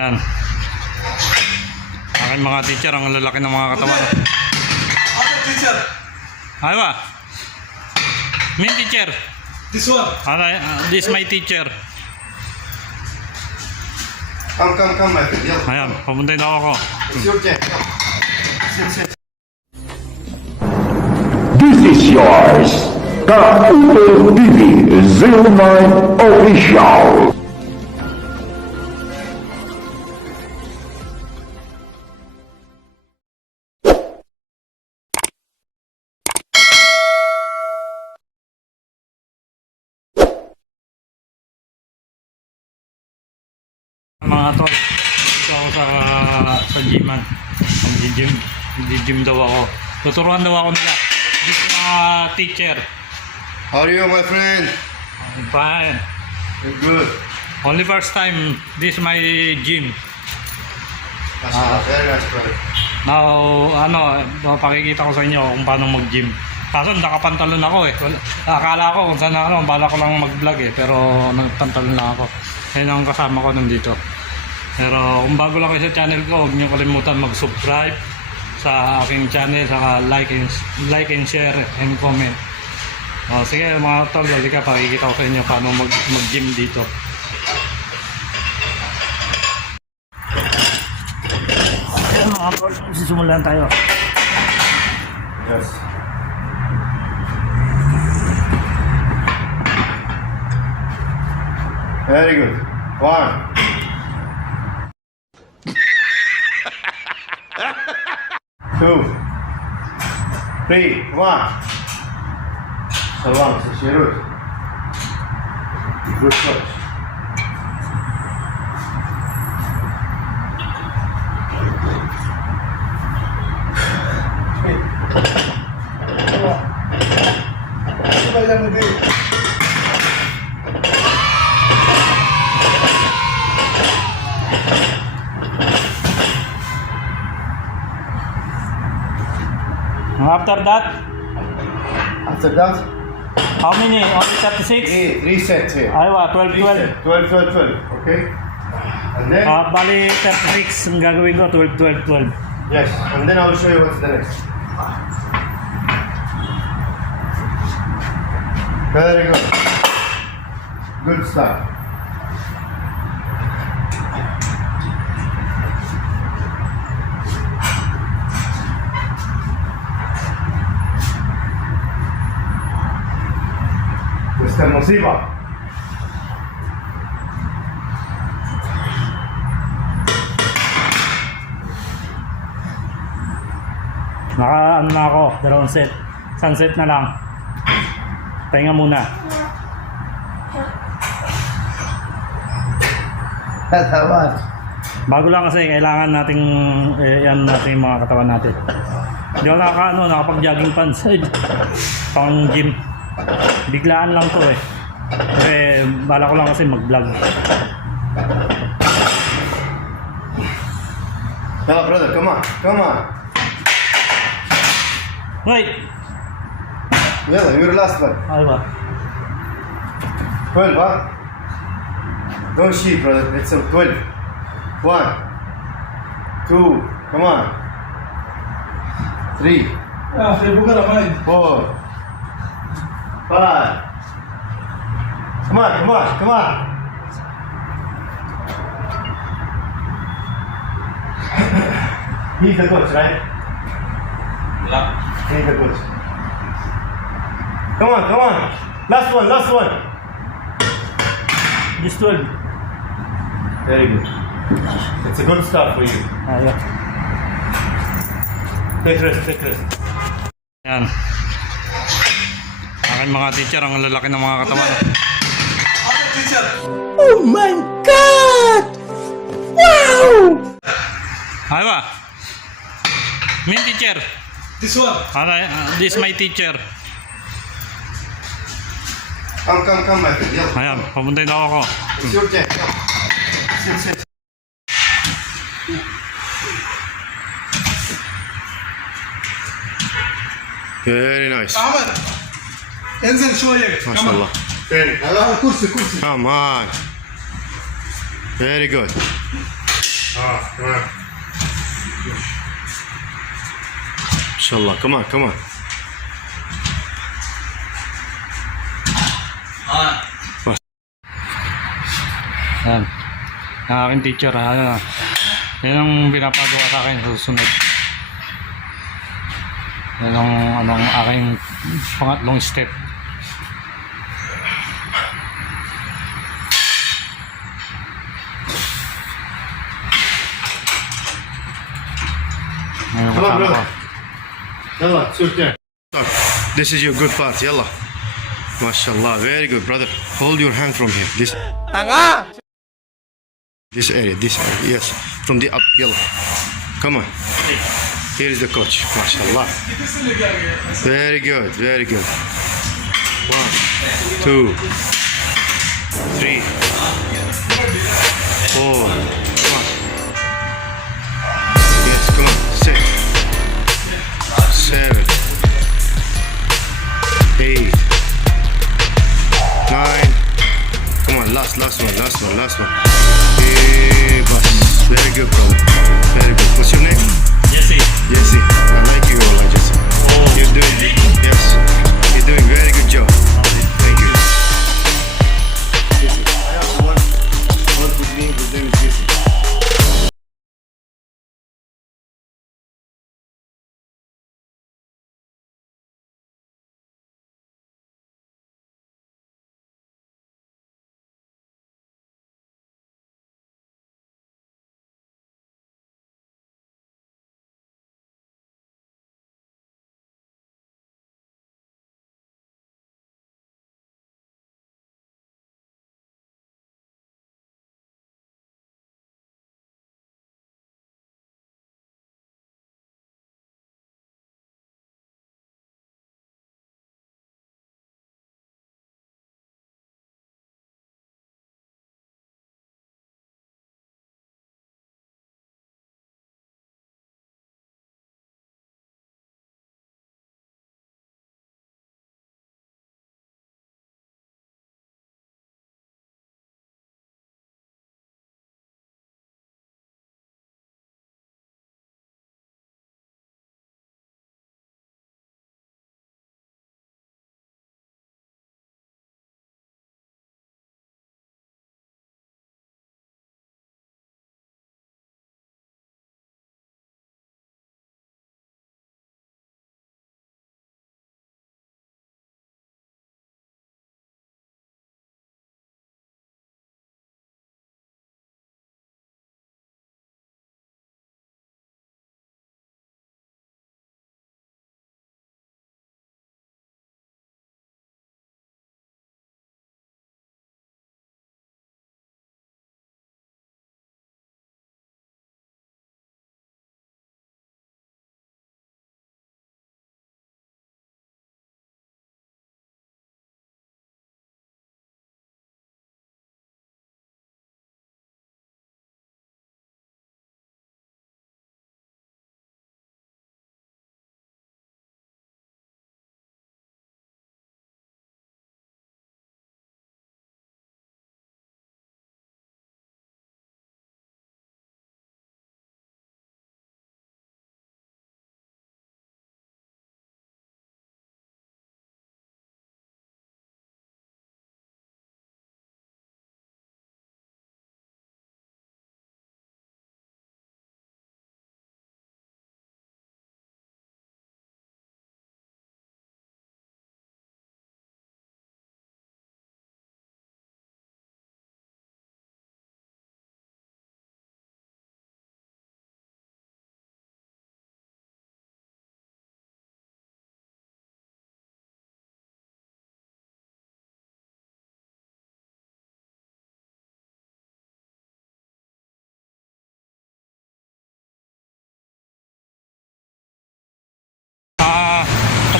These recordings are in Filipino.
Yan. Aking mga teacher, ang lalaki ng mga katawan. Okay, teacher. Ay ba? Main teacher. This one. This my teacher. Come, my friend. Yeah. Ayan, papuntay na ako. It's your turn. Sit. This is yours. Kaipo TV 09 Official. Mga tol, dito ako sa gyman. Mag-gym daw ako. Tuturuan daw ako nila. Dito mga teacher. How are you, my friend? I'm fine. You're good. Only first time, this my gym. Very nice, brother. Now, pakikita ko sa inyo kung paano mag-gym. Kaso nakapantalon ako eh. Akala ko kung saan ako, bala ko lang mag-vlog eh. Pero nagpantalon lang ako. Ayun ang kasama ko nandito. Pero kung bago lang kayo sa channel ko, huwag niyo kalimutan mag-subscribe sa aking channel, saka like and share and comment. Sige mga tol, halika pakikita ko sa inyo paano mag-gym dito. Ayan mga tol, sisimulan tayo. Yes. Very good. 1. 2. 3. 1. Salwan, Shirut. Good touch. Sabay lang mo din. After that, After that, how many? Only 36? 3 sets here. Aywa, 12, 12. 12. Okay. And then, Bali 36 ang gagawin ko, 12. yes. And then I will show you what's the next. Very good. Good start. Questa è musiva. Naka na ako, dalawang set. Sunset na lang. Pahinga muna. Tama. Bago lang kasi kailangan nating yan natin yung mga katawan natin. Hindi ako nakapag-jogging pants. Pang gym. Biglaan lang to eh. Kasi bala ko lang kasi mag-vlog. Hello, brother. Come on. Wait! Yeah, your last one. Aywa. 12, huh? Don't cheat, brother. It's a 12. 1, 2, come on. 3, Saya buka ramai. 4, 5. Come on. He's the coach, right? Yeah. He's the coach. Come on. Last one. Just 12. Very good. It's a good start for you. Aywa. Take rest. Yan. Aking mga teacher, ang lalaki ng mga katawan. Okay, teacher. Oh my God! Wow! Aywa. Main teacher. This one. This my teacher. Come, my friend. Yeah. Ayan, papuntay na ako. It's your turn. Sit. Very nice. Ahmed. انزل شوية. ما شاء الله. Very. كرسي. Come on. Very good. come on. Inshallah, come on, come on. Yan. Ang aking teacher, ano, yan ang pinapagawa sa akin sa susunod. Yan ang anong aking pangatlong step. Ngayon Come on, kasama ko. brother. Yalla, it's your turn. This is your good part, yalla. MashaAllah, very good, brother. Hold your hand from here. This area, yes. From the up, yalla. Come on. Here is the coach, MashaAllah. Very good, very good. 1, 2, 3, 4. Come on. Yes, come on. 6, 7, 8, 9. Come on, last one. Hey, boss. Very good, brother. Very good. What's your name? Jesse. Jesse. I like you, Allah, Jesse. You're doing, yes. You're doing very good job. Thank you. Jesse. I have one with me. His name is Jesse.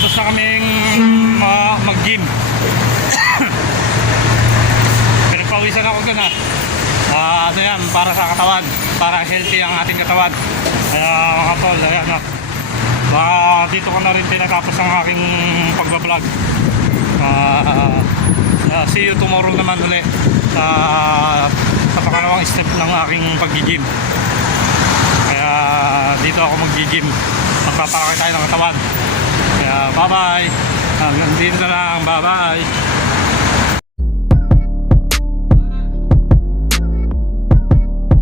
Tapos na kaming mag-gym. Pinagpawisan ako dun ano yan, para sa katawan, para healthy ang ating katawan. Kaya mga tol, ayan baka dito ko na rin tinatapos ang aking pagbablog. See you tomorrow naman ulit sa pangalawang step ng aking pag-gym. dito ako mag-gym. Magpapakita tayo ng katawan. Kaya bye-bye. Hanggang dito na lang. Bye-bye.